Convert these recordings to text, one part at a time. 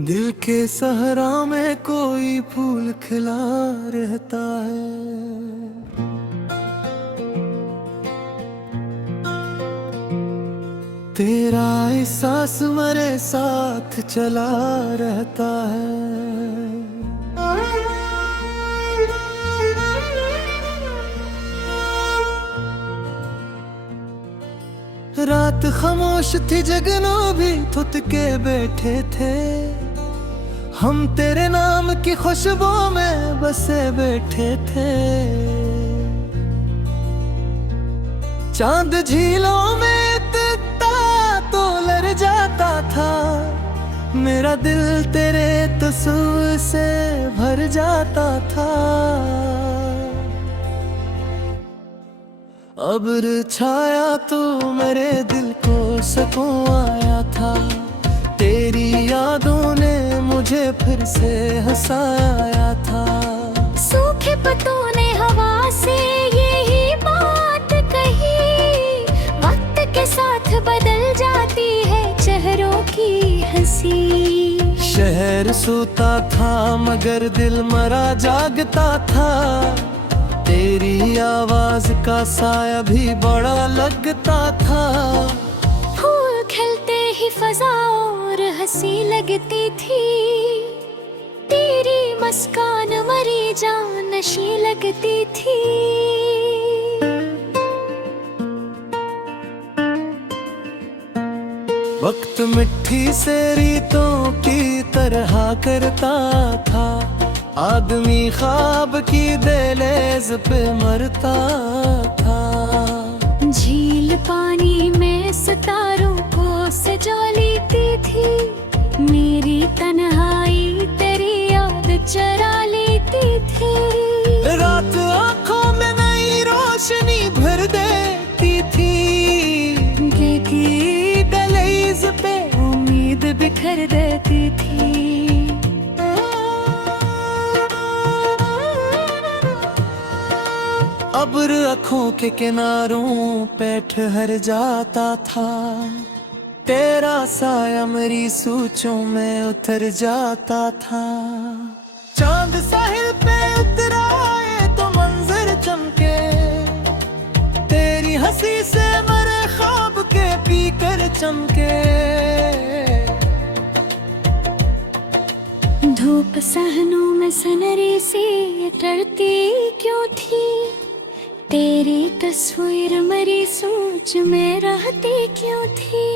दिल के सहरा में कोई फूल खिला रहता है। तेरा एहसास मेरे साथ चला रहता है। रात खामोश थी, जगनों भी थुत के बैठे थे। हम तेरे नाम की खुशबू में बसे बैठे थे। चांद झीलों में दिखता तो लड़ जाता था। मेरा दिल तेरे तस्वीर से भर जाता था। अब्र छाया तो मेरे दिल को सुकून आया था। तेरी यादों ने मुझे फिर से हंसाया था। सूखे पत्तों ने हवा से यही बात कही। वक्त के साथ बदल जाती है चेहरों की हंसी। शहर सोता था मगर दिल मरा जागता था। तेरी आवाज का साया भी बड़ा लगता था। फूल खिलते ही फजा और हंसी लगती थी। तेरी मुस्कान मरी जान नशी लगती थी। वक्त मिट्टी से रीतों की तरह करता था। आदमी ख्वाब की दहलीज पे मरता था। झील पानी में सितारों को सजा लेती थी। मेरी तन्हाई तेरी याद चरा लेती थी। रात आंखों में नई रोशनी भर देती थी। की दहलीज पे उम्मीद बिखर देती थी। अब्र आँखों के किनारों पे ठहर जाता था। तेरा साया मेरी सोचों में उतर जाता था। चांद साहिल पे उतरा आए तो मंजर चमके। तेरी हंसी से मेरे ख्वाब के पीकर चमके। धूप सहनों में सनरी सी डरती क्यों थी। तेरी तस्वीर मेरी सोच में रहती क्यों थी।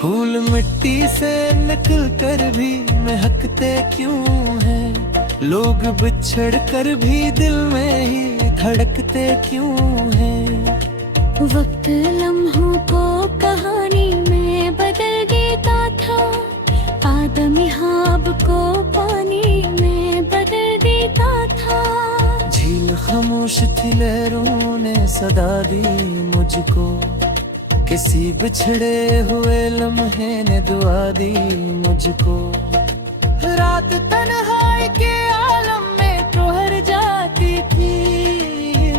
फूल मिट्टी से निकल कर भी महकते क्यों हैं। लोग बिछड़ कर भी दिल में ही धड़कते क्यों हैं। वक्त लम्हों को कहानी में बदल देता था। आदमी ख्वाब को पानी में बदल देता था। झील खामोश थी, लहरों ने सदा दी मुझको। किसी बिछड़े हुए लम्हे ने दुआ दी मुझको। रात तन्हाई के आलम में ठहर जाती थी।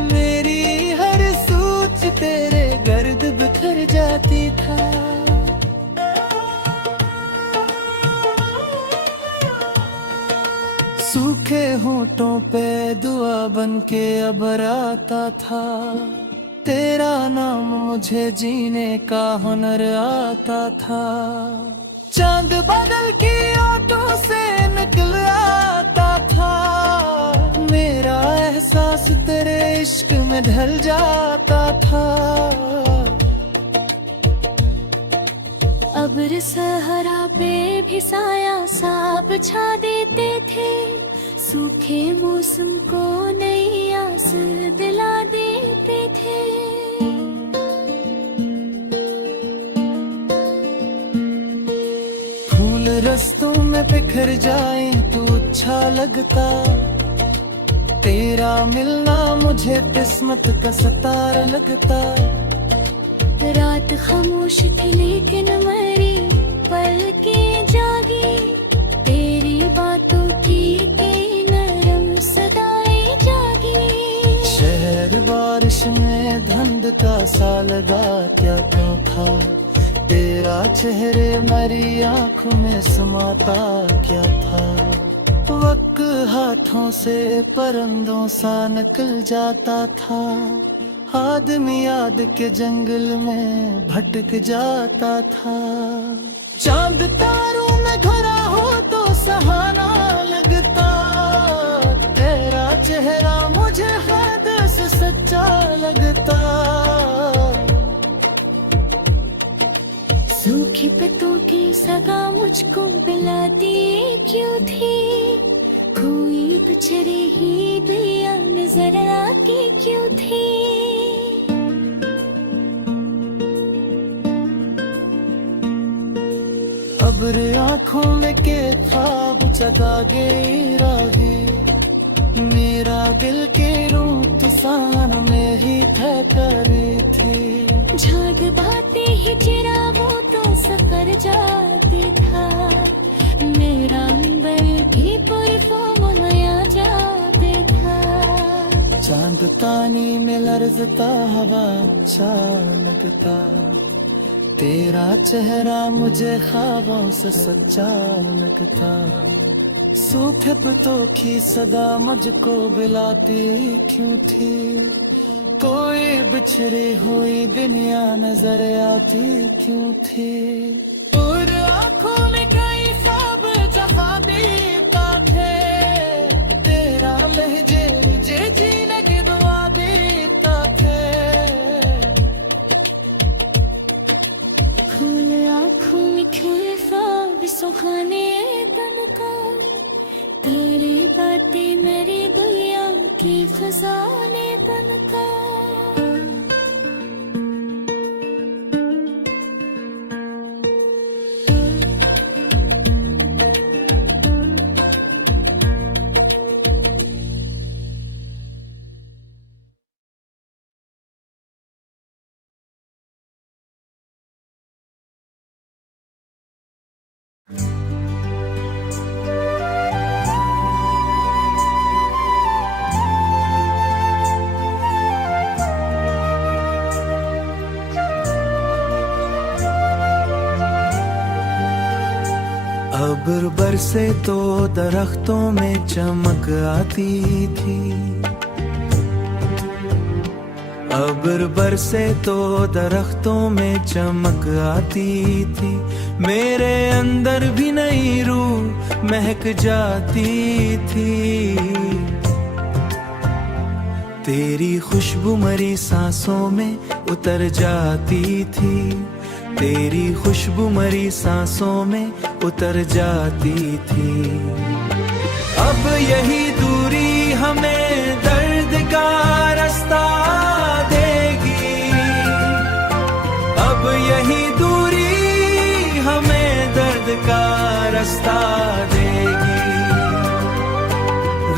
मेरी हर सोच तेरे गर्द बिखर जाती था। सूखे होठों पे दुआ बन के अबर आता था। तेरा नाम मुझे जीने का हुनर आता था। चांद बादल की ओटों से निकल आता था। मेरा एहसास तेरे इश्क में ढल जाता था। अब्र सहरा पे भी साया साब छा देते थे। सूखे मौसम को नई आस दिला देते थे। फूल रस्तों में बिखर जाए तो अच्छा लगता। तेरा मिलना मुझे किस्मत का सितारा लगता। रात खामोश थी लेकिन मेरी पलकें जागी। तेरी बातों की नरम सदाएं जागी। शहर बारिश में धुंध का सा लगा क्या क्यों था, तेरा चेहरे मेरी आंखों में समाता क्या था। वक्त हाथों से परंदों सा निकल जाता था, आदमी याद के जंगल में भटक जाता था। चांद तारों में घरा हो तो सहाना लगता, तेरा चेहरा मुझे हद से सच्चा लगता। सूखे पत्तों की सगा मुझको बुलाती क्यों थी, कोई बिछड़ी ही दिया नजर आती क्यों थी। अब्र आँखों में के ख्वाब जगा गई राही, मेरा दिल के रूप तुसान में ही ठहरी थी। झाग बाते ही चिरा वो तो सफर जाती था, मेरा अंबर भी परफॉर्म नया जाते था। चांद तानी में लर्जता हवा अच्छा लगता, तेरा चेहरा मुझे ख्वाबों से सच्चा लगता। सूखे पत्तों की सदा मुझको बुलाती क्यों थी, कोई बिछड़ी हुई दुनिया नजर आती क्यों थी। और आंखों में कई ख्वाब जहां देता थे, तेरा लहजे मुझे जीने की दुआ देता थे। खुले आँखों में खिले ख्वाब सुहाने तन का, तेरी बातें मेरी दुनिया की खजाने तन का। अब्र बरसे तो दरख्तों में चमक आती थी, अब्र बरसे तो दरख्तों में चमक आती थी। मेरे अंदर भी नई रूह महक जाती थी, तेरी खुशबू मरी सांसों में उतर जाती थी, तेरी खुशबू मरी सांसों में उतर जाती थी। अब यही दूरी हमें दर्द का रास्ता देगी, अब यही दूरी हमें दर्द का रास्ता देगी।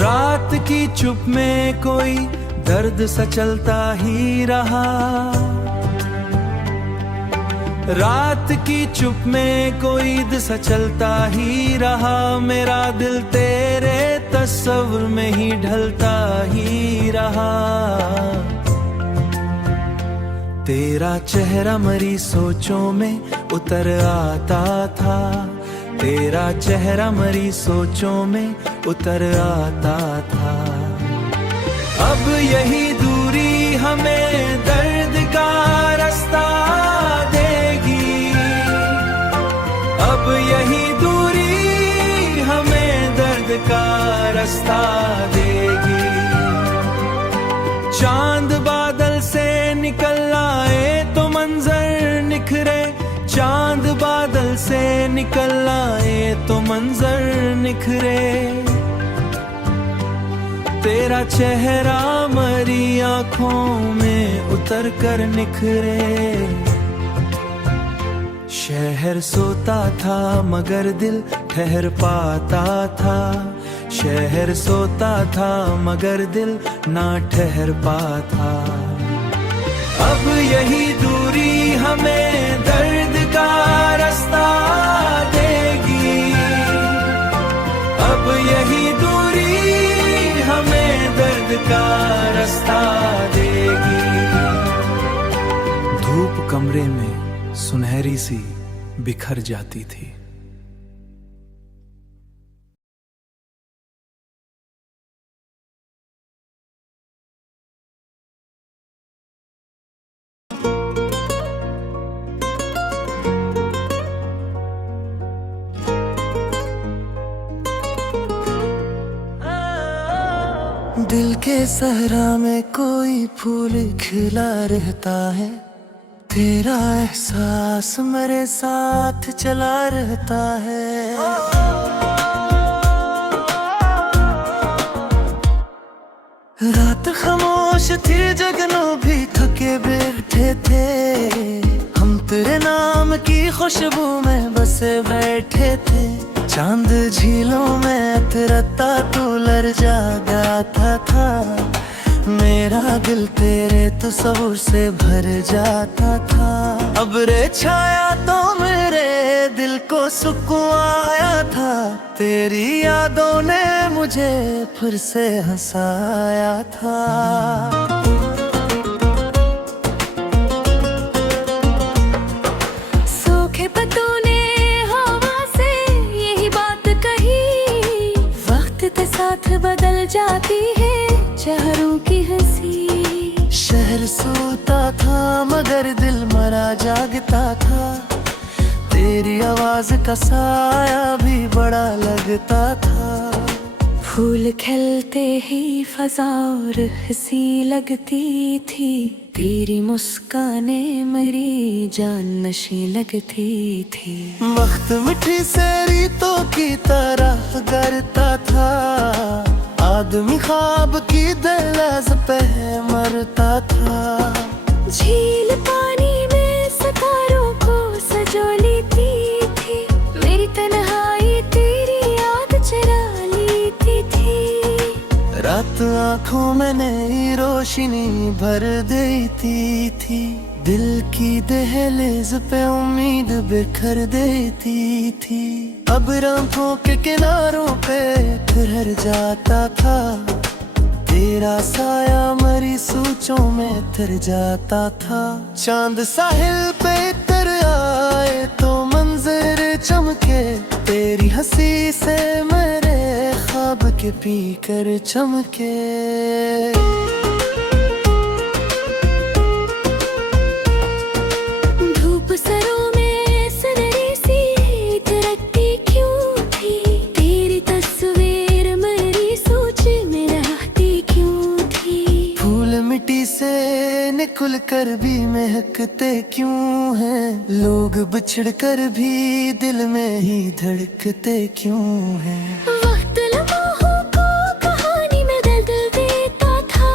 रात की चुप में कोई दर्द सा चलता ही रहा, रात की चुप में कोई सा चलता ही रहा। मेरा दिल तेरे तस्वीर में ही ढलता ही रहा, तेरा चेहरा मरी सोचों में उतर आता था, तेरा चेहरा मरी सोचों में उतर आता था। अब यही दूरी हमें दर्द का रास्ता देगी, अब यही दूरी हमें दर्द का रास्ता देगी। चांद बादल से निकल आए तो मंजर निखरे, चांद बादल से निकल आए तो मंजर निखरे। तेरा चेहरा मरी आँखों में उतर कर निखरे। शहर सोता था मगर दिल ठहर पाता था, शहर सोता था मगर दिल ना ठहर पाता। अब यही दूरी हमें दर्द का रास्ता देगी, अब यही दूरी हमें दर्द का रास्ता देगी। धूप कमरे में सुनहरी सी बिखर जाती थी। दिल के सहरा में कोई फूल खिला रहता है, तेरा एहसास मेरे साथ चला रहता है। रात खामोश थी, जगनों भी थके बैठे थे, हम तेरे नाम की खुशबू में बसे बैठे थे। चांद झीलों में उतरता तू लरजा गाता था, मेरा दिल तेरे तस्वीर से भर जाता था। अब रे छाया तो मेरे दिल को सुकून आया था, तेरी यादों ने मुझे फिर से हंसाया था। सूखे पत्तों ने हवा से यही बात कही, वक्त के साथ बदल जाती है शहरों की हंसी। शहर सोता था मगर दिल मरा जागता था, तेरी आवाज का साया भी बड़ा लगता था। फूल खिलते ही फजा और हंसी लगती थी, तेरी मुस्कानें मेरी जान नशी लगती थी। वक्त मिठी से रीतों की तरह करता था, आदमी ख्वाब की दहलीज पे मरता था। झील पानी में सितारों को सजो लेती थी, मेरी तन्हाई तेरी याद चरा लेती थी। रात आँखों में नई रोशनी भर देती थी, दिल की दहलीज पे उम्मीद बिखर देती थी। अब रातों के किनारों पे ठहर जाता था, तेरा साया मेरी सोचों में तर जाता था। चांद साहिल पे तर आए तो मंजर चमके, तेरी हंसी से मेरे ख्वाब के पीकर चमके। धूप सरों में सुनहरी सी तरकती क्यों थी, तेरी तस्वीर मेरी सोच में रहती क्यों थी। फूल मिट्टी से निकल कर भी महकते क्यों हैं, लोग बिछड़ कर भी दिल में ही धड़कते क्यों हैं। वक्त लम्हों को कहानी में बदल देता था,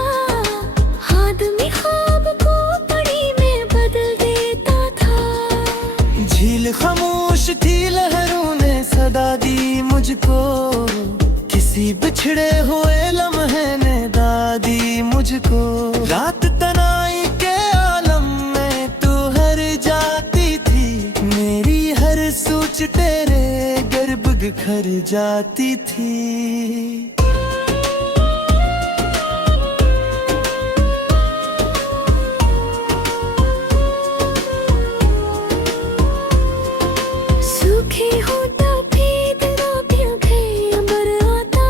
आदमी ख्वाब को पड़ी में बदल देता था। झील खामोश थी, लहरों ने सदा दी मुझको, किसी बिछड़े हुए लम्हे ने दादी मुझको। रात तनाई के आलम में तू हर जाती थी, मेरी हर सोच तेरे गर्भ बिखर जाती थी। सूखे होता भी दिनों के अंबर आता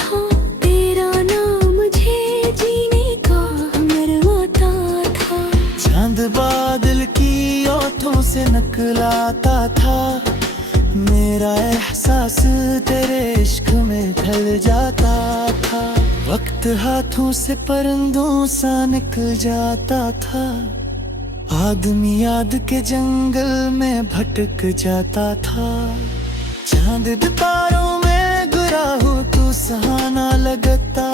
था, तेरा नाम मुझे जीने का हमर आता था। चांद बादल की ओठों से नकलाता था, मेरा एहसास तेरे इश्क में ढल जाता था। वक्त हाथों से परिंदों सा निकल जाता था, आदमी याद के जंगल में भटक जाता था। चांद तारों में गुराहू तू सहाना लगता,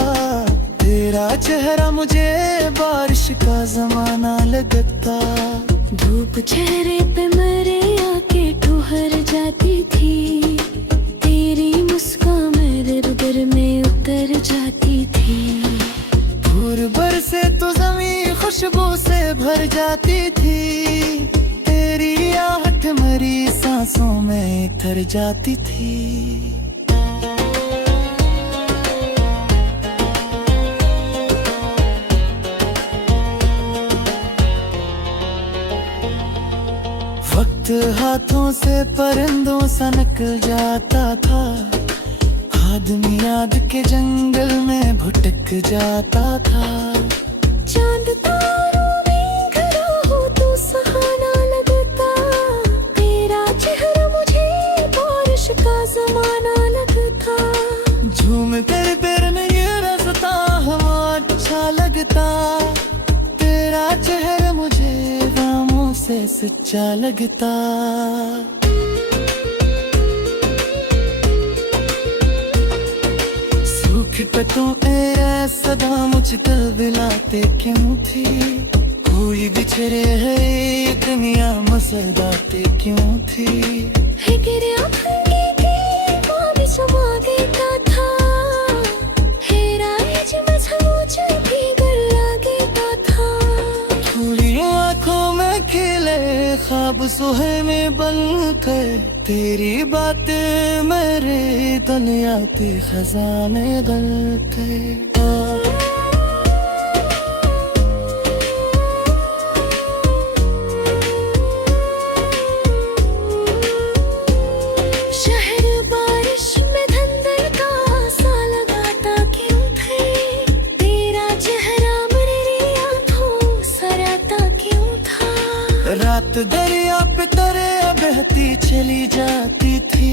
तेरा चेहरा मुझे बारिश का जमाना लगता। धूप चेहरे पे मेरे आके ठुहर जाती थी, तेरी मुस्कान मेरे रुधिर में उतर जाती थी। भूर बरसे तो ज़मीं खुशबू से भर जाती थी, तेरी आहट मेरी सांसों में तर जाती थी। वक्त हाथों से परिंदों सा निकल जाता था, आदमी याद के जंगल में भुटक जाता था। चांद तारों में घिरा हो तो सुहाना लगता, तेरा चेहरा मुझे बारिश का जमाना लगता। झूम कर पैर में ये रास्ता हवा अच्छा लगता, तेरा चेहरा मुझे रामों से सच्चा लगता। पे तू मेरा सदा मुझको दिलाते क्यों थी, कोई बिछड़े है ये दुनिया मसदाते क्यों थी। गिरे आँखें के पानी समा देता था, हेरा में मुझे भीगर लगता था। थोड़ी आँखों में खिले ख्वाब सुहे में बन कर, तेरी बातें मेरे दुनिया के खजाने दिल थे। शहर बारिश में धंधल का सा लगाता क्यों थे, तेरा चेहरा मेरी आँखों सराता क्यों था। रात दरिया पे तरे बहती चली जाती थी,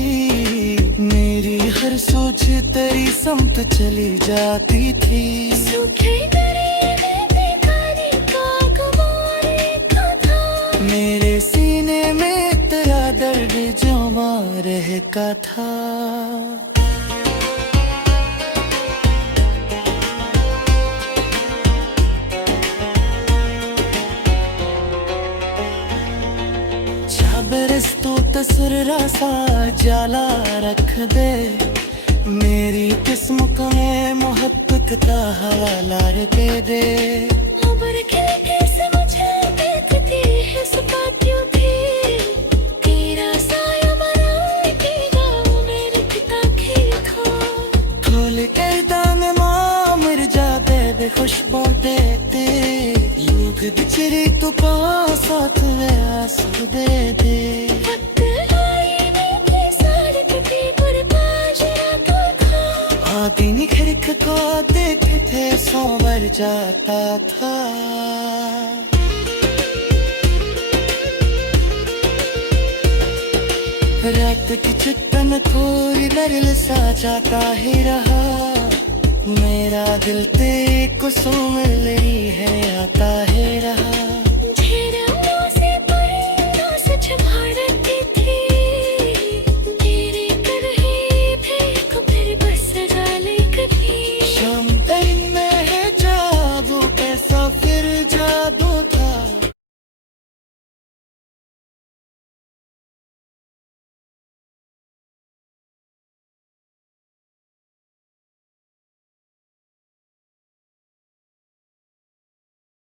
मेरी हर सोच तेरी समत चली जाती थी। सूखे दरिया में बेकारी का गवारे का था, मेरे सीने में तेरा दर्द जमा रहता था। बरस तो तसरा सा जाला रख दे, मेरी किस्मत में मोहब्बत का हवाला के दे। उम्र के कैसे मुझे देखती है सपाटियों थी, तेरा साया मराएगा मेरे पिता की खो। खोल कर दाम माँ मर जा दे खुशबू देते, यूं बिछड़ी तो पास साथ में आंसू दे दे। वक्त आईने के सड़क पे गुरबाज रातों था, आदि निखर को देखते थे सांवर जाता था। रात की चट्टन कोई दरिल सा जाता ही रहा, मेरा दिल तेरे को सो मिल रही है आता है।